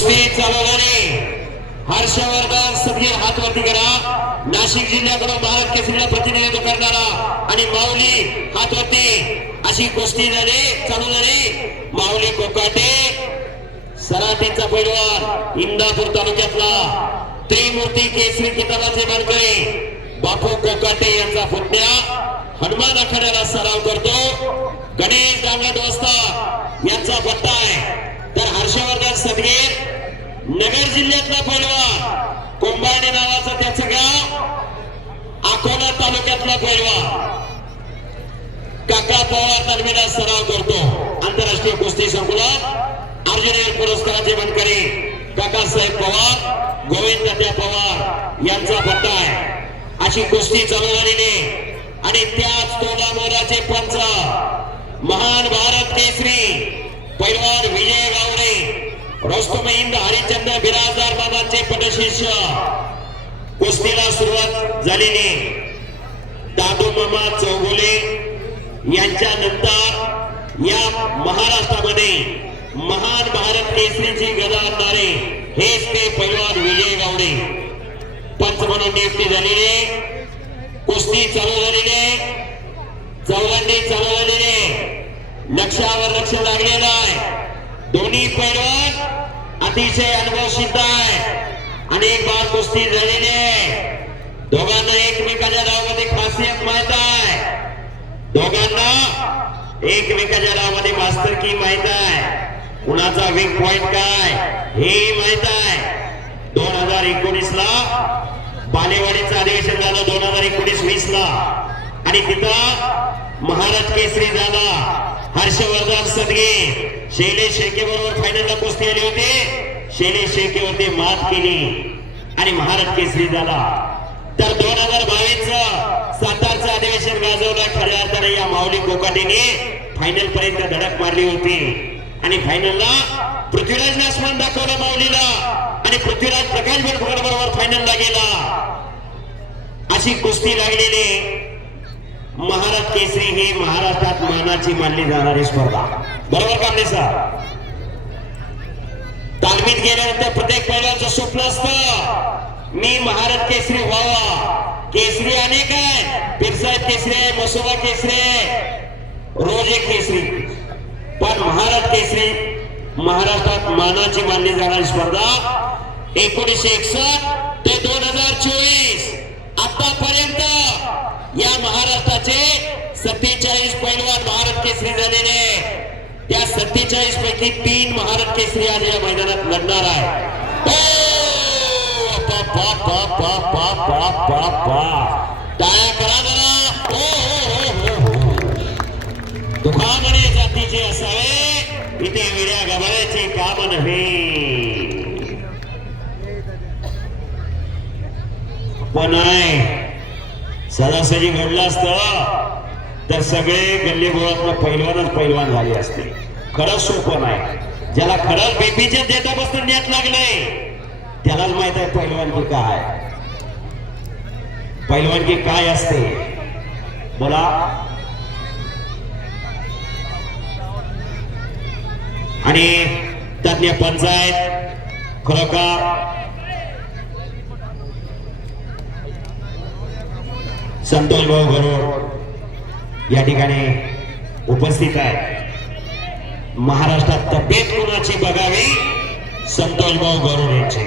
चालवणारे हर्षवर्धन सगळे हात वरती करा. नाशिक जिल्ह्याकडून भारत केसरीला प्रतिनिधित्व करणारा आणि माऊली हात वरती अशी गोष्टी झाली चालू झाली माऊली कोकाटे सराटीचा पैलवान इंदापूर तालुक्यातला त्रिमूर्ती केसरी किताबाचे मानकरी बापू कोकाटे यांचा पुतण्या. हनुमान आखाड्याला सराव करतो. गणेश दांगड दोस्ता यांचा पट्टा आहे. तर हर्षवर्धन सदगीर नगर जिल्ह्यातला पैलवा कोंबाणे नावाचं त्याचं गाव अकोला तालुक्यातला पैलवा काका पवार दरम्यान सराव करतो. आंतरराष्ट्रीय कुस्ती संकुलात अर्जुन पुरस्काराचे बनकरी काकासाहेब पवार गोविंद त्या पवार यांचा पट्टा आहे. अशी कुस्ती चालू झालेली आणि त्याच तोलामोराचे पंच. महान भारत केसरी. गावडे रोस्तम हिंद हरिचंद्र बिराजदार बाबांचे पटशिष्य. कुस्तीला सुरुवात झालेली दादू मामा चौगुले यांच्या नंतर या महाराष्ट्रामध्ये महान भारत केसरीची गदा आणणारे हेच ते पैलवान विजय गावडे. पंच म्हणून नियुक्ती झालेली कुस्ती चालू झालेली चौघांनी चालू झालेली लक्षावर लक्ष लागलेलं आहे. दोन्ही पैलवान अतिशय अनुभव सिद्ध आहे. अनेक बार कुस्ती झालेली आहे. दोघांना एकमेकाच्या नावामध्ये खासियत माहीत आहे. दोघांना एकमेकाच्या नावामध्ये मास्तर की माहीत आहे. कुणाचा वीक पॉइंट काय हे माहीत आहे. दोन हजार एकोणीस ला बालेवाडीचं अधिवेशन झालं दोन हजार एकोणीस वीस ला आणि तिथं महाराज केसरी झाला हर्षवर्धन सदगे शैलेश शेके बरोबर फायनलला कुस्ती आली होती. शैलेश शेके होते मात केली. आणि महाराज केसरी झाला तर दोन हजार बावीस सातारचं अधिवेशन गाजवलं खऱ्या अर्थाने या माऊली कोकाटेने. फायनल पर्यंत धडक मारली होती. आणि फायनलला पृथ्वीराज नासमान दाखवलं माऊलीला. आणि पृथ्वीराज प्रकाश बनकर बरोबर फायनलला गेला. अशी कुस्ती लागलेली महाराज केसरी ही महाराष्ट्रात मानाची मानली जाणारी स्पर्धा. बरोबर का सर? तालमीत गेल्यानंतर प्रत्येक पहिल्याचं स्वप्न असत. मी महाराज केसरी व्हावा. केसरी अनेक आहे पिरसाहेब केसरी आहे मसोबा केसरी आहे रोज एक केसरी. पण महाराज केसरी महाराष्ट्रात मानाची मानली जाणारी स्पर्धा एकोणीसशे एकसष्ट ते दोन हजार चोवीस आतापर्यंत या महाराष्ट्राचे सत्तेचाळीस पैलवान भारत केसरी झालेले त्या सत्तेचाळीस पैकी तीन भारत केसरी आज या मैदानात लढणार आहे. टाळ्या करा जरा. हो, हो, हो, दुखामणे जातीचे असावे. इथे विड्या गबाळ्याचे काम नव्हे पण आहे. सरासरी घडलं असतं तर सगळे गल्ली बोळातलं पैलवानच पैलवान झाले असते. खरंच सोपं नाही. ज्याला खरंच बेबीच्या देतापासून नेत लागलंय त्यालाच माहीत आहे पैलवानकी काय. पैलवानकी काय असते? बोला. आणि तज्ञ पंचायत खरोखर संतोष भाऊ गरोड या ठिकाणी उपस्थित आहे महाराष्ट्रात तब्येत कोणाची बघावी? संतोष भाऊ गरोड यांची.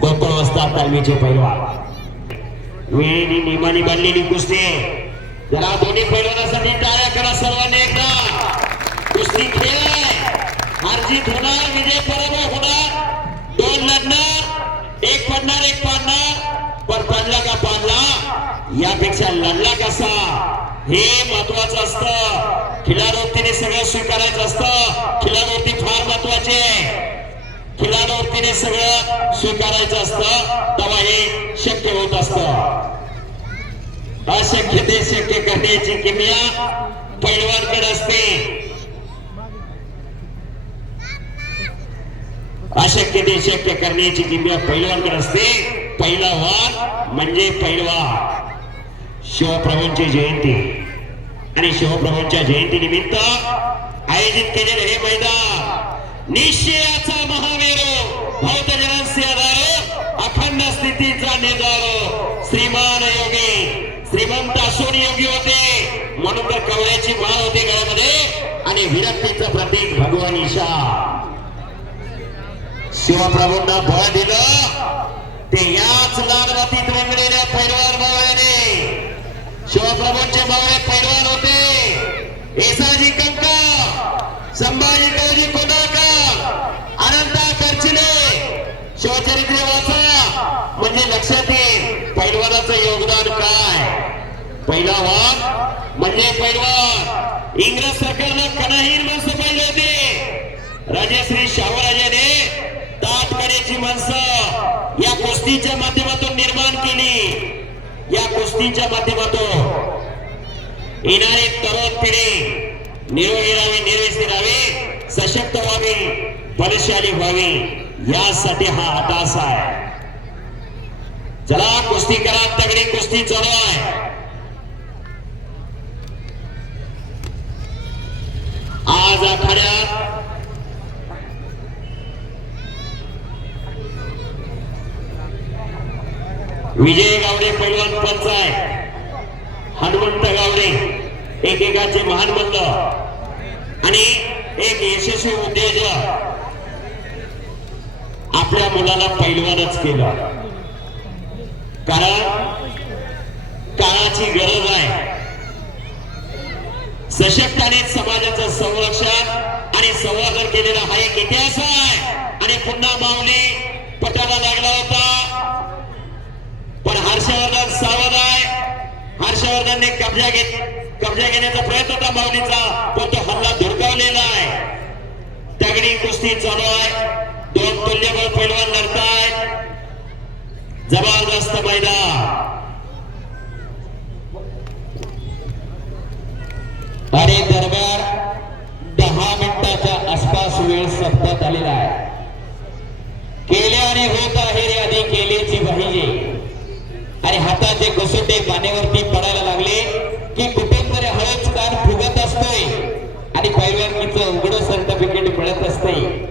गोकुळ वस्ता तालमीचे पैलवान. वेळेने नियमाने बांधलेली कुस्ती आहे. जरा दोन्ही पैलवानासाठी टाळ्या करा सर्वांनी एकदा. कुस्ती खेळ अर्जित होणार विजय पराभव होणार. दोन लढणार एक पडणार एक पाडणार. पण पडला का पाडला? यापेक्षा लढला कसा? हे महत्वाचं असतं. खिलाडूतीने सगळं स्वीकारायचं असतं. खिलाडूती फार महत्वाची आहे. खिलाडूतीने सगळं स्वीकारायचं असतं. तेव्हा हे शक्य होत असत. अशक्य ते शक्य करण्याची किमया पैलवानकडे असते. अशक्य ते शक्य करण्याची किमया पैलवानकडे असते. पहिला वार म्हणजे पैलवान शिवप्रभूंची जयंती. आणि शिवप्रभूंच्या जयंती निमित्त आयोजित केलेले हे मैदान निश्चयाचा महावीर हो. भौतजनांचे आधार अखंड स्थितीचा निधार हो. श्रीमान योगी श्रीमंत असून योगी होते. म्हणून तर कवळ्याची माळ होती घरामध्ये. आणि विरक्तीचं प्रतीक भगवान ईशा. शिवप्रभूंना बळ दिलं. ते याच लालमातीत रंगलेल्या पैरवार मावळ्याने शिवप्रभूंचे मावळे पैरवार होते. येसाजी कंका संभाजी कवजी कोडाकर अनंता करचिले शिवचरित्र वाचा. म्हणजे लक्षात येईल पैलवानाचं योगदान काय? पहिला वाद म्हणजे पैलवान इंग्रज कुस्तीच्या माध्यमातून निर्माण केली. या कुस्तीच्या माध्यमातून येणारी तरुण पिढी निरोगी राहावी निर्वेसी राहावी सशक्त व्हावी बलशाली व्हावी यासाठी हा अटास आहे. चला कुस्ती करा तगडी कुस्ती चालू आहे आज आखाड्यात विजय गावडे पैलवान पंच आहे. हनुमंत गावडे एकेकाचे महान बंद. आणि एक यशस्वी उद्योजक. आपल्या मुलाला पैलवानच केलं. कारण काळाची गरज आहे. सशक्त आणि समाजाचं संरक्षण आणि संवर्धन केलेला हा एक इतिहास आहे. आणि पुन्हा माऊली पटाला लागला होता. हर्षवर्धन सावध आहे. हर्षवर्धनने कब्जा घेत कब्जा घेण्याचा प्रयत्न होता माऊलीचा पण तो हल्ला धुडकावलेला आहे. तगडी कुस्ती चालू आहे. दोन तुल्यबळ पैलवान लढताय जबरदस्त मैदान. आणि दरबार दहा मिनिटाच्या आसपास वेळ संपत आलेला आहे. केले आणि होत आहे रे आधी केलेची पाहिजे. आणि हाताचे कसोटे मानेवरती पडायला लागले की कुठेतरी हळद कान फुगत असतोय. आणि पैलवानकीचं उघड सर्टिफिकेट मिळत असतंय.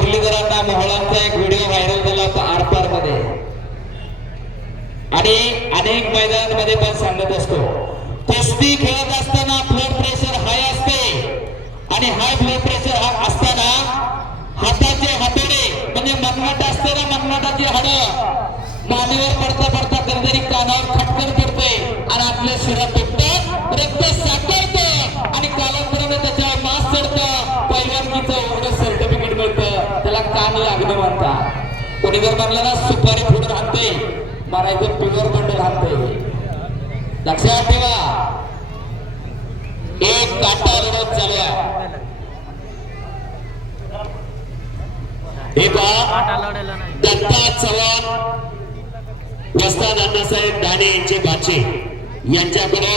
मुरलीधरांना मोहळांचा एक व्हिडिओ व्हायरल झाला होता आरपारमध्ये आणि अनेक मैदानामध्ये पण सांगत असतो कुस्ती खेळत असताना ब्लड प्रेशर हाय असते. आणि हाय ब्लड प्रेशर हा असताना हाताचे हातोडे म्हणजे मनगट असते ना मनगटाची हाडं. मानेवर पडता पडता कधीतरी कानावर खटकर पडते आणि आपले शरीरात त्याला कान लागणं म्हणतात कोणी जर म्हणलं ना सुपारी फुट हाणते मारायचं पिवर बंड हाणते लक्षात ठेवा. एक काटा लढत चालू हे पहा दत्ता चव्हाण वस्ताद अण्णासाहेब दाणे यांचे बाचे यांच्याकडे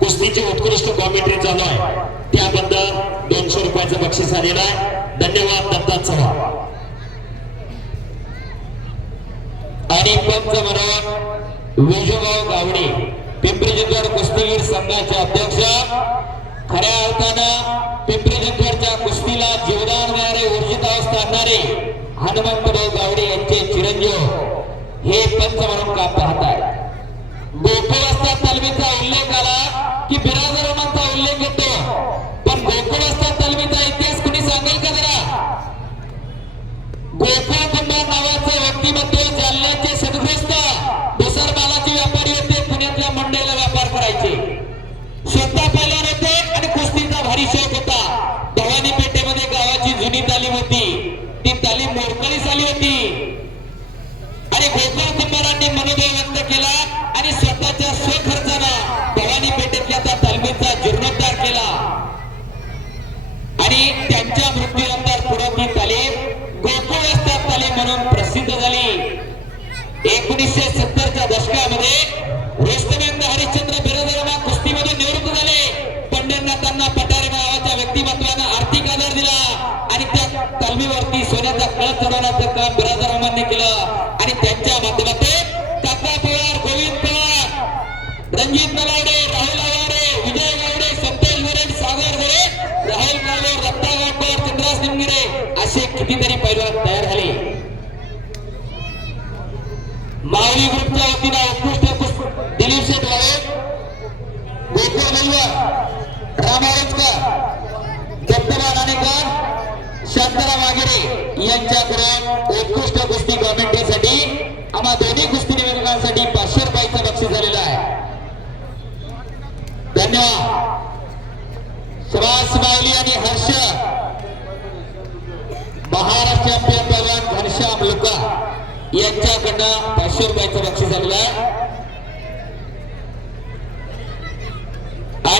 कुस्तीची उत्कृष्ट कॉमेंट्री चालू आहे. त्याबद्दल दोनशे रुपयाचं बक्षीस आलेलं आहे. धन्यवाद दत्ता चव्हाण. आणि पंच म्हणून विजूभाऊ गावडे पिंपरी चिंचवड कुस्तीगीर संघाचे अध्यक्ष. खऱ्या अर्थानं पिंपरी चिंचवडच्या कुस्तीला जीवदान देणारे ऊर्जित अवस्था आणणारे हनुमंतराव गावडे यांचे चिरंजीव हे पंच म्हणून काम पाहत आहे ती त्याली मोडकळीस झाली होती. आणि गोपाळ कुंभारांनी मनोदय व्यक्त केला आणि स्वतःच्या स्वखर्चानं भवानी पेठेतल्या त्या तालमीचा जीर्णोद्धार केला. आणि त्यांच्या मृत्यूनंतर पुढे तालीम गोकुळ तालीम म्हणून प्रसिद्ध झाली. एकोणीसशे सत्तरच्या दशकामध्ये रोस्तमेंद हरिश्चंद्र बिरोदरमा कुस्तीमध्ये निवृत्त झाले. पंढरनाथांना पठारे नावाच्या व्यक्तिमत्वानं आर्थिक आधार दिला. आणि त्या तालमीवरती कुस्तीमध्ये माडगूळकर रामावतकर दत्तबा नाणेकर शांताराम उत्कृष्ट कुस्ती कॉमेंट्रीसाठी आम्हा दोन्ही कुस्ती पाचशे रुपयाचं बक्षीस झालेलं आहे. धन्यवाद. सुभाष माऊली आणि हर्ष. महाराष्ट्र चॅम्पियन पैलवान घनश्याम लुका यांच्याकडनं पाचशे रुपयाचं बक्षीस झालेलं आहे.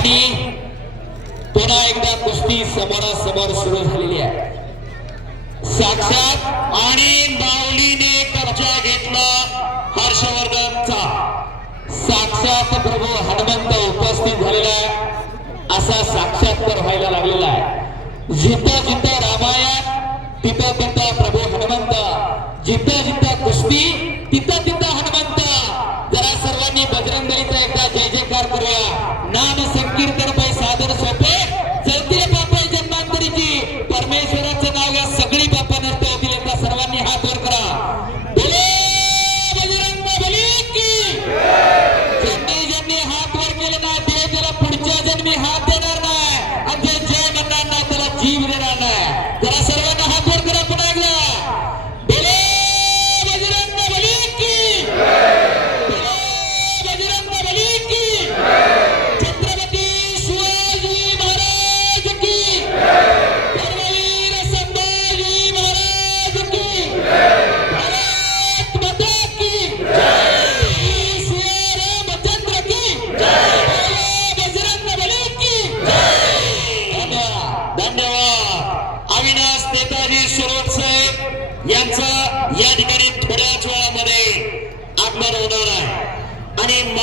कुस्ती पुन्हा एकदा कुस्ती समोरासमोर सुरू झालेली आहे. साक्षात आणि बावलीने कब्जा घेतला हर्षवर्धनचा. साक्षात प्रभू हनुमंत उपस्थित झालेला आहे. असा साक्षात्कार व्हायला लागलेला आहे. जिथं जिथं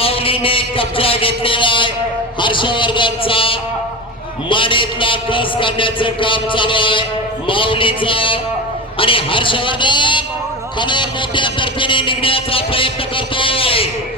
माऊलीने कब्जा घेतलेला आहे. हर्षवर्धनचा मानेतला कस करण्याचं काम चालू आहे. माऊलीचा आणि हर्षवर्धन खनोर मोठ्या तर्फेने निघण्याचा प्रयत्न करतोय.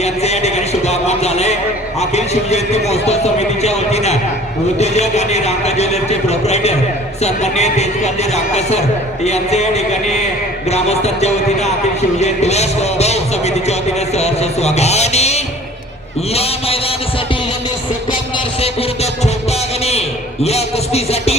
यांचं या ठिकाणी शुभागमन झालंय. अखिल शिवजयंती महोत्सव समितीच्या वतीनं उद्योजक आणि रांका ज्वेलरचे प्रोप्रायटर सन्मान्य देशपांडे रांका सर यांचं या ठिकाणी ग्रामस्थांच्या वतीनं अखिल शिवजयंती समितीच्या वतीनं सहर्ष स्वागत. आणि या मैदानासाठी ज्यांनी सिकंदर शेख छोटा गणी या कुस्तीसाठी